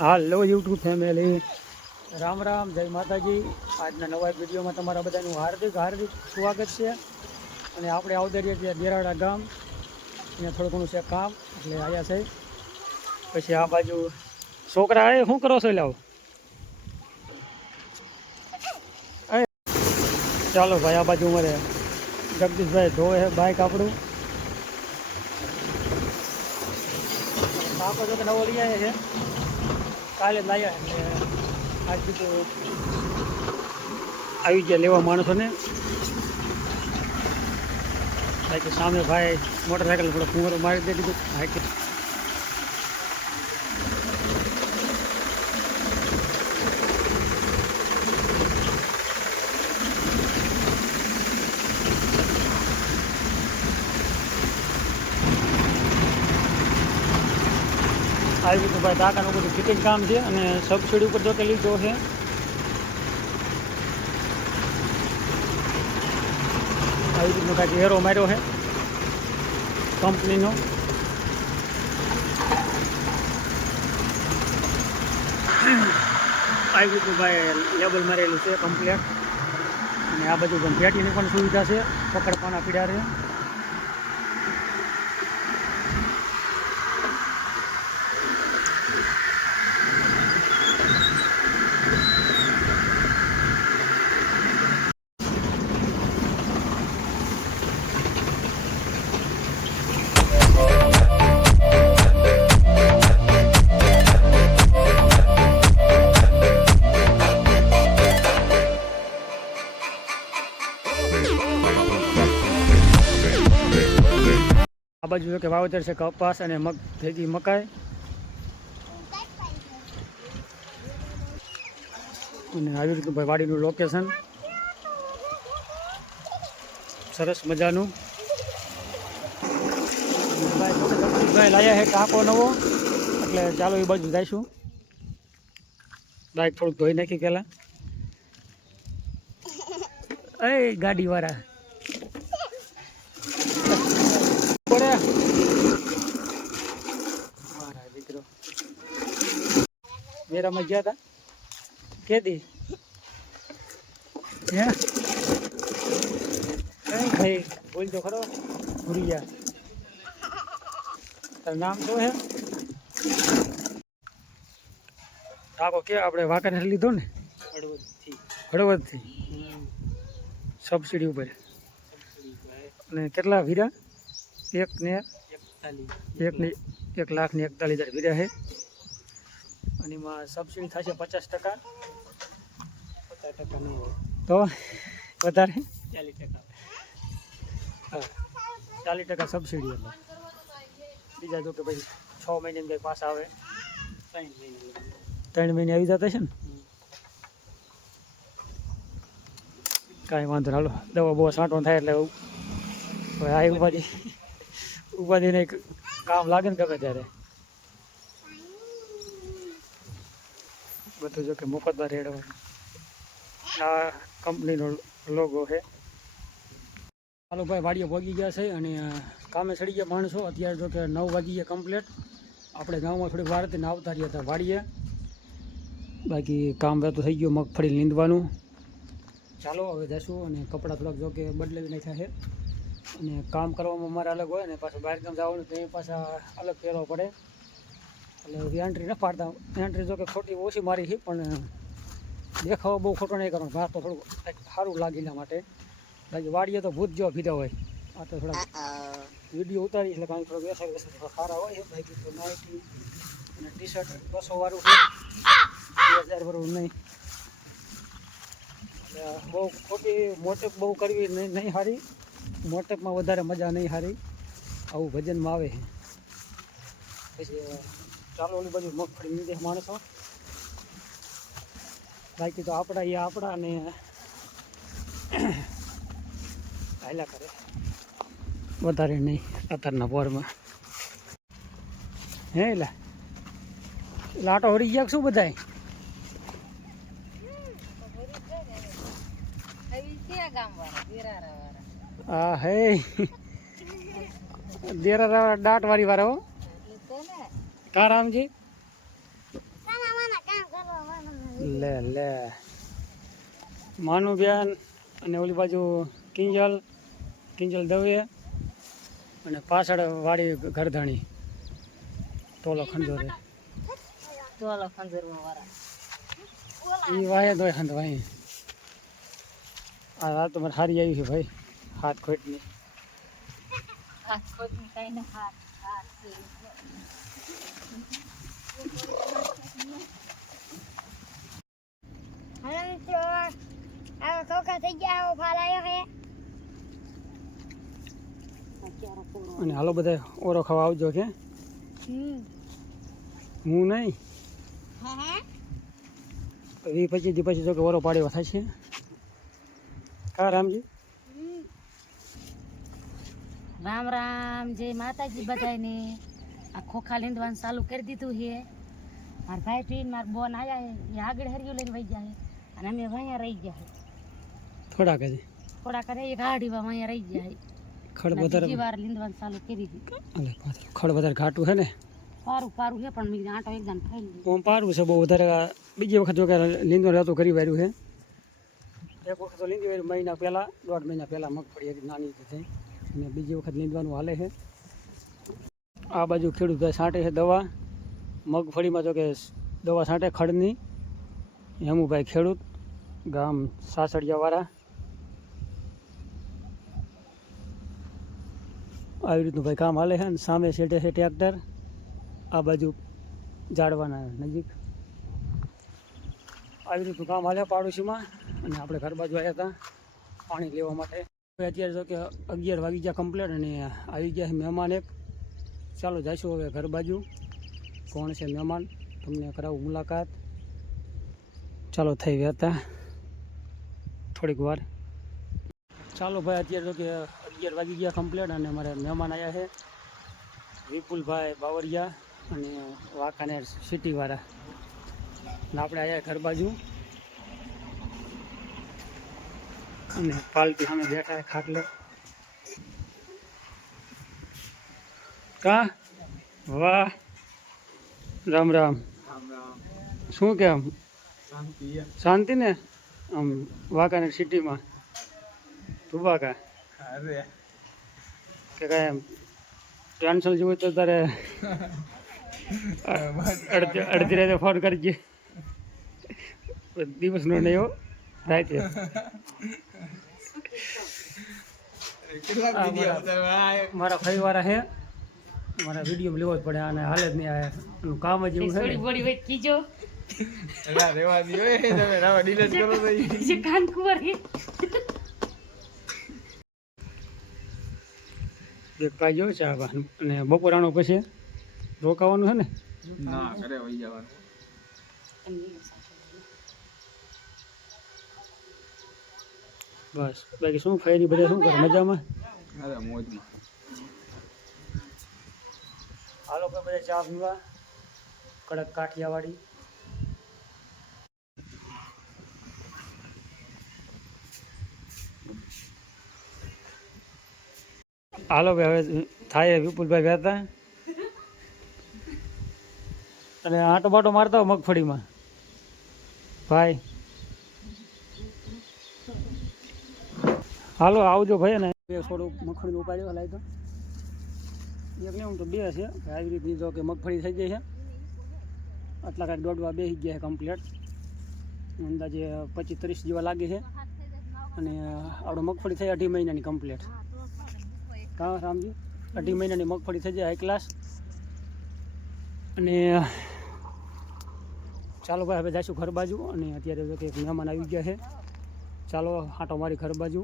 હાલો YouTube family, Ram Ram, જય માતાજી। આજના નવા વિડીયોમાં તમારા બધાનું હાર્દિક હાર્દિક સ્વાગત છે। અને આપણે આવતા રહીએ છીએ દેરાડા ગામ, અહીંયા થોડું ઘણું છે કામ, એટલે આવ્યા છે। પછી આ બાજુ છોકરા એ શું કરો છો? લાવો ચાલો ભાઈ, આ બાજુ અમારે જગદીશભાઈ ધોવે છે બાઇક આપણું। કાકો જો કે નવો લઈ આવ્યા છે, કાલે લાવ્યા એટલે આજ બીજું આવી ગયા લેવા માણસોને। બાકી સામે ભાઈ મોટરસાઇકલ થોડો ફૂંગરો મારી દે દીધું। આવી રીતનું ભાઈ ટાંકાનું બધું ફિટિંગ કામ છે, અને સબસિડી ઉપર જો કે લીધો છે। આવી રીતનો કાંઈક હેરો માર્યો છે કંપનીનો। આવી રીતનું ભાઈ લેબલ મારેલું છે કમ્પ્લેટ। અને આ બધું પણ પેટીની પણ સુવિધા છે, પકડવાના પીડા છે। આ બાજુ કે વાવેતર છે કપાસ અને મગ થઈ ગઈ મકાઈ। અને આવી રીતનું ભાઈ વાડીનું લોકેશન સરસ મજાનું। ભાઈ લાયા છે કાંકો નવો, એટલે ચાલો એ બાજુ જઈશું। બાઇક થોડુંક ધોઈ નાખી પેલા। એ ગાડીવાળા દીકરો મેરામાં ગયા હતા કેદી હે ભાઈ બોલ તો ખરો ભૂલી ગયા। તારું નામ શું હે? કાકો કે આપણે વાંકાનેર લીધો ને હળવદથી સબસિડી ઉપર। અને કેટલા વીરા? 1,41,41,000 વીરા છે। અને એમાં સબસિડી થશે 50%। 50% નહીં હોય તો વધારે 40%। હા, 40% સબસિડી। એટલે બીજા જો કે ભાઈ 6 મહિને કંઈ પાસ આવે, 3 મહિને આવી જતા છે ને, કાંઈ વાંધો ના। હાલો દવા બહુ છાંટવાનું થાય એટલે હવે આ ઉપાધિને કામ લાગે ને ગમે ત્યારે બધું જો કે મફતમાં રેડવાનું। આ કંપનીનો લોગો છે। ચાલો ભાઈ, વાડીએ પહોંચી ગયા છે અને કામે ચડી ગયા માણસો। અત્યારે જો કે 9 વાગી ગયા કમ્પ્લેટ। આપણે ગામમાં થોડીક વાર હતી ને આવતા રહ્યા હતા વાડીએ। બાકી કામ વહેતું થઈ ગયું, મગફળી નીંદવાનું। ચાલો હવે જઈશું, અને કપડાં થોડાક જો કે બદલાવી નાખ્યા છે। અને કામ કરવામાં અમારે અલગ હોય ને, પાછું બહાર ગામ જવાનું તો એ પાછા અલગ પહેરવા પડે। એટલે એન્ટ્રી ન પાડતા, એન્ટ્રી જો કે ખોટી ઓછી મારી છે, પણ દેખાવો બહુ ખોટો નહીં કરવાનો, બહાર તો થોડુંક સારું લાગે એના માટે। બાકી વાડીએ તો ભૂત જેવા ભીધા હોય। આ તો થોડા વિડીયો ઉતારી એટલે કાંઈ થોડોક વેસાય થોડા સારા હોય છે। બાકી તો નાઇટી અને ટી શર્ટ 200 વાળું છે, 2000 વાળું નહીં। એટલે બહુ ખોટી મોટેપ બહુ કરવી નહીં સારી, મોટેપમાં વધારે મજા નહીં સારી, આવું ભજનમાં આવે છે। પછી ચાલો ઓલી બાજુ મગફળી નીકળે માણસો। બાકી તો આપણા અને હાલ્યા કરે, વધારે નહીં અત્યારના પોરમાં। હે લાટો હરી ગયા શું બધાય? હા હે દેરા દાટ વાળી વાળા હો। કા રામજી લે લે માનું બેન અને ઓલી બાજુ કિંજલ દવે અને પાછળ વાડી ઘરધાણી તોલો ખંજોરે એ વાય દોય ખંડ વાય આ વાત તો મારે સારી આવી છે ભાઈ હાથ ખોટની અને હાલો બધા ઓરો ખાવા આવજો કે હું નહીં 20-25 દી પછી જો કે ઓરો પાડ્યો થશે કા રામજી રામ રામ જય માતાજી બધાને આ ખોખા લીંદવાનું ચાલુ કરી દીધું છે મારા ભાઈ પીને મારા બોન આવ્યા છે એ આગળ હરિયો લઈને વહી ગયા છે અને અમે અહીંયા રહી ગયા છે થોડાક એક આઢીવા અહીંયા રહી ગયા છે ખડ વધારે બીજી વાર લીંદવાનું ચાલુ કરી દીધું ખડ વધારે ઘાટું છે ને પારું છે પણ મેં આંટો એકદમ ખાઈ લીધું ઓમ પારું છે બહુ વધારે બીજી વખત જો કે લીંદવાનું રહેતું કરી વાર્યું છે એક વખત તો લીંદી વાર્યું મહિના પહેલાં 1.5 મહિના પહેલાં મગફળી એક નાની થઈ અને બીજી વખત લીંદવાનું હાલે છે આ બાજુ ખેડૂત ભાઈ છાંટે છે દવા મગફળીમાં જો કે દવા છાંટે ખડની હેમુભાઈ ખેડૂત ગામ સાસડિયાવાળા આવી રીતનું ભાઈ કામ હાલે છે અને સામે સેટે છે ટ્રેક્ટર આ બાજુ ઝાડવાના નજીક આવી રીતનું કામ હાલે પાડોશીમાં અને આપણે ઘર બાજુ આવ્યા હતા પાણી લેવા માટે અત્યારે જો કે 11 વાગી ગયા કમ્પ્લેટ અને આવી ગયા છે મહેમાન એક ચાલો જઈશું હવે ઘર બાજુ કોણ છે મહેમાન તમને કરાવું મુલાકાત ચાલો થઈ ગયા હતા થોડીક વાર ચાલો ભાઈ અત્યારે જો કે 11 વાગી ગયા કમ્પ્લેટ અને અમારે મહેમાન આવ્યા છે વિપુલભાઈ બાવરિયા અને વાંકાનેર સિટીવાળા અને આપણે આવ્યા ઘર બાજુ અને પાલટી સામે બેઠા ખાટલે કા વાહ રામ રામ શું કેમ શાંતિ ને આમ વાંકાનેર સિટીમાં તુબા કા કે કાંઈ એમ ટેન્શન જેવું તો તારે અડધી રાતે ફોન કરજે દિવસનો નહીં હો રાતે મારા ફરીવાળા છે મારા વિડીયો લેવો જ પડે અને હાલે જ નહીં આવે એનું કામ જ એવું છે કાંઈ જોયું છે અને બપોરાનો પછી રોકાવાનું છે ને બસ બાકી શું ફેરી બધા શું કરે મજામાં હાલો કે બધા ચા પીવા કડક કાઠિયાવાડી હાલો ભાઈ હવે થાય વિપુલભાઈ વહેતા અને આંટો બાટો મારતા હોય મગફળીમાં ભાઈ હાલો આવજો ભાઈ ને થોડુંક મગફળીનું ઉપાડ્યો લાવી તો એક નહીં હું તો 2 છે આવી રીતની જો કે મગફળી થઈ જાય છે આટલા કાંઈક દોડવા બેસી ગયા છે કમ્પ્લીટ અંદાજે 25-30 જેવા લાગે છે અને આપણે મગફળી થઈ 2.5 મહિનાની કમ્પ્લીટ હા રામજી 2.5 મહિનાની મગફળી થઈ જાય હાઈ ક્લાસ અને ચાલો ભાઈ હવે જઈશું ઘર બાજુ અને અત્યારે જો કે મહેમાન આવી ગયા છે ચાલો આંટો મારી ઘર બાજુ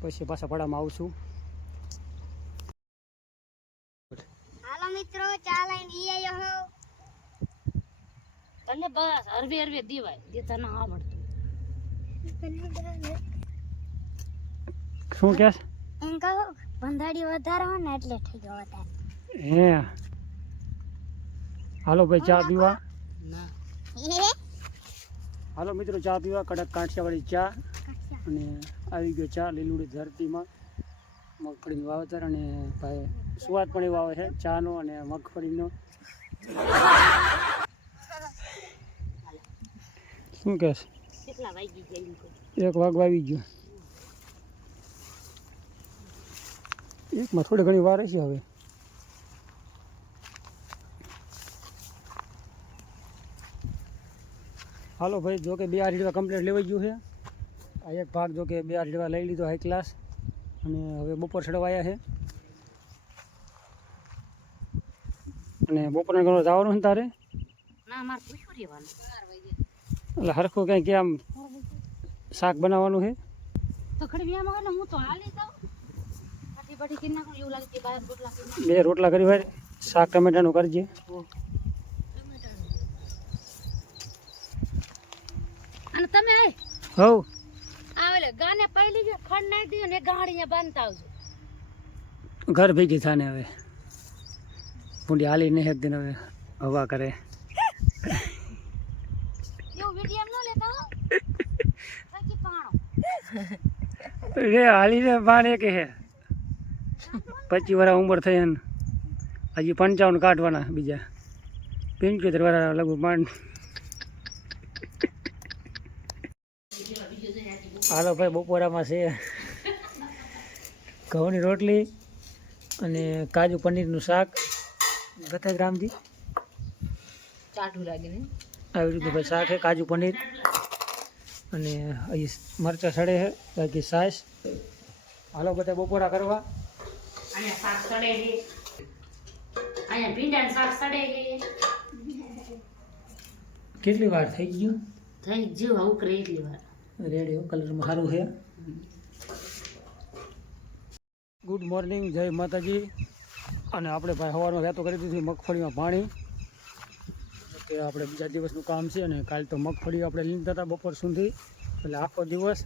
પછી પાછા પડામાં આવશું હાલો મિત્રો ચા લઈને આયો હો તને બસ અરવે દીવાય દેતા ના આવડતું શું કહે એમ કહો બંધાડી વધારે હોય ને એટલે થઈ ગયો વધારે હે હાલો ભાઈ ચા પીવા ના હાલો મિત્રો ચા પીવા કડક કાઠિયાવાડી ચા અને આવી ગયો ચા લીલુડી ધરતીમાં મગફળીનું વાવેતર અને ભાઈ સ્વાદ પણ એવો આવે છે ચાનો અને મગફળીનો શું કહે છે? કેટલા વાગી ગયા એમ કહું. 1 વાગવા આવી ગયો. એકમાં થોડી ઘણી વાર હશે હવે. હાલો ભાઈ, જો કે 2 રીડવા કમ્પ્લીટ લેવાઈ ગયું છે. આ એક ભાગ જો કે 2 રીડવા લઈ લીધો હાઈ ક્લાસ, અને હવે બપોર ચડવાયા છે. અને બપોરના ઘણો જવાનું છે તારે? ના મારે પૂછ્યું રહેવાનું. એટલે હરખું કંઈ કે આમ શાક બનાવવાનું છે. તો ખડી વ્યામાં હું તો હાલી જાઉં. પાટી પાટી કરી નાખું એવું લાગે કે બહાર રોટલા કરી 2 રોટલા કરી વાર શાક ટમેટાનું કરજે. અને તમે આય હવ આવેલે ગાને પહેલી જે ખડ નાખી દીધું ને ગાડીએ બાંધતા આવજો. ઘર ભેગી થાને હવે પૂંડી હાલી નહીં એક દિન હવે હવા કરે. એવું વિડીયો ન લેતા હો. બાકી પાણો રે હાલી રે બાણ એક હે 25 વર્ષ ઉંમર થઈ ને હજી 55 કાઢવાના બીજા 75 વર્ષ લગભગ માંડ. હાલો ભાઈ, બપોરામાં છે ઘઉંની રોટલી અને કાજુ પનીરનું શાક. 30 ગ્રામથી ચાટું લાગે ને આવી રીતે ભાઈ શાક છે, કાજુ પનીર અને અહીં મરચાં સડે છે, બાકી છાશ. હાલો બધા બપોરા કરવા. અહીંયા શાક સડે છે, અહીંયા ભીંડાનું શાક સડે છે. કેટલી વાર થઈ ગયું? થઈ જીવ ઉકરે એટલી વાર. રેડિયો કલરમાં સારું છે. ગુડ મોર્નિંગ, જય માતાજી. અને આપણે ભાઈ સવારમાં વહેતો કરી દીધી મગફળીમાં પાણી, કે આપણે બીજા દિવસનું કામ છે. અને કાલે તો મગફળી આપણે લીધા હતા બપોર સુધી, એટલે આખો દિવસ.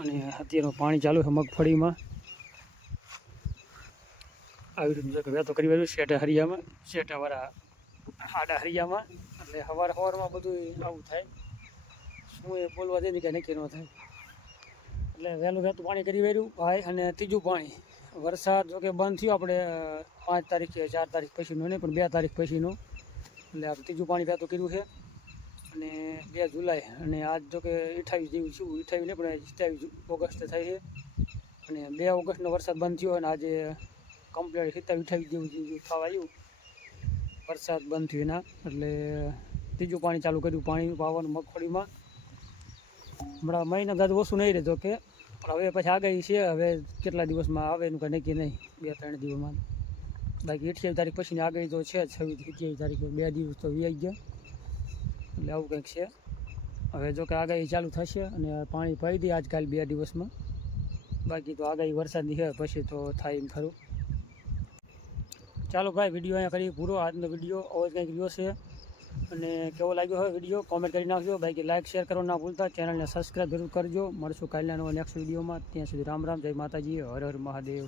અને અત્યારે પાણી ચાલુ છે મગફળીમાં. આવી રીતે કે વહેતો કરી વાળું શેઠા હરિયામાં, શેઠાવાળા આડા હરિયામાં. એટલે સવારમાં બધું આવું થાય. શું એ બોલવા દે ને કે નક્કી ન થાય. એટલે વહેલું વહેતું પાણી કરી વાર્યું ભાઈ. અને ત્રીજું પાણી, વરસાદ જો કે બંધ થયો આપણે 5 તારીખ કે 4 તારીખ પછીનો નહીં, પણ 2 તારીખ પછીનો. એટલે આપણે ત્રીજું પાણી વહેતું કર્યું છે. અને 2 જુલાઈ, અને આજ જો કે 28 જેવું છું, 28 નહીં પણ 27 ઓગસ્ટ થઈ છે. અને 2 ઓગસ્ટનો વરસાદ બંધ થયો, અને આજે કમ્પ્લીટ 27 જેવું થવા આવ્યું વરસાદ બંધ થયો એના. એટલે ત્રીજું પાણી ચાલુ કર્યું, પાણી પાવાનું મગફળીમાં. હમણાં મહિના દાદ ઓછું નહીં રહેતો કે, પણ હવે પછી આગાહી છે, હવે કેટલા દિવસમાં આવે એનું કંઈ નક્કી નહીં, 2-3 દિવસમાં. બાકી 28 તારીખ પછીની આગાહી તો છે, 26-27 તારીખ 2 દિવસ તો વી ગયા. એટલે આવું કંઈક છે. હવે જો કે આગાહી ચાલુ થશે અને પાણી પાઈ દે આજકાલ 2 દિવસમાં. બાકી તો આગાહી વરસાદની છે, પછી તો થાય એમ ખરું. ચાલો ભાઈ, વિડીયો અહીંયા કરી પૂરો. આજનો વિડીયો અવાજ કંઈક રહ્યો છે, અને કેવો લાગ્યો હોય વિડીયો કોમેન્ટ કરી નાખજો. બાકી લાઇક શેર કરો ના ભૂલતા, ચેનલને સબસ્ક્રાઈબ જરૂર કરજો. મળશું કાલના નવા નેક્સ્ટ વિડીયોમાં. ત્યાં સુધી રામ રામ, જય માતાજી, હર હર મહાદેવ.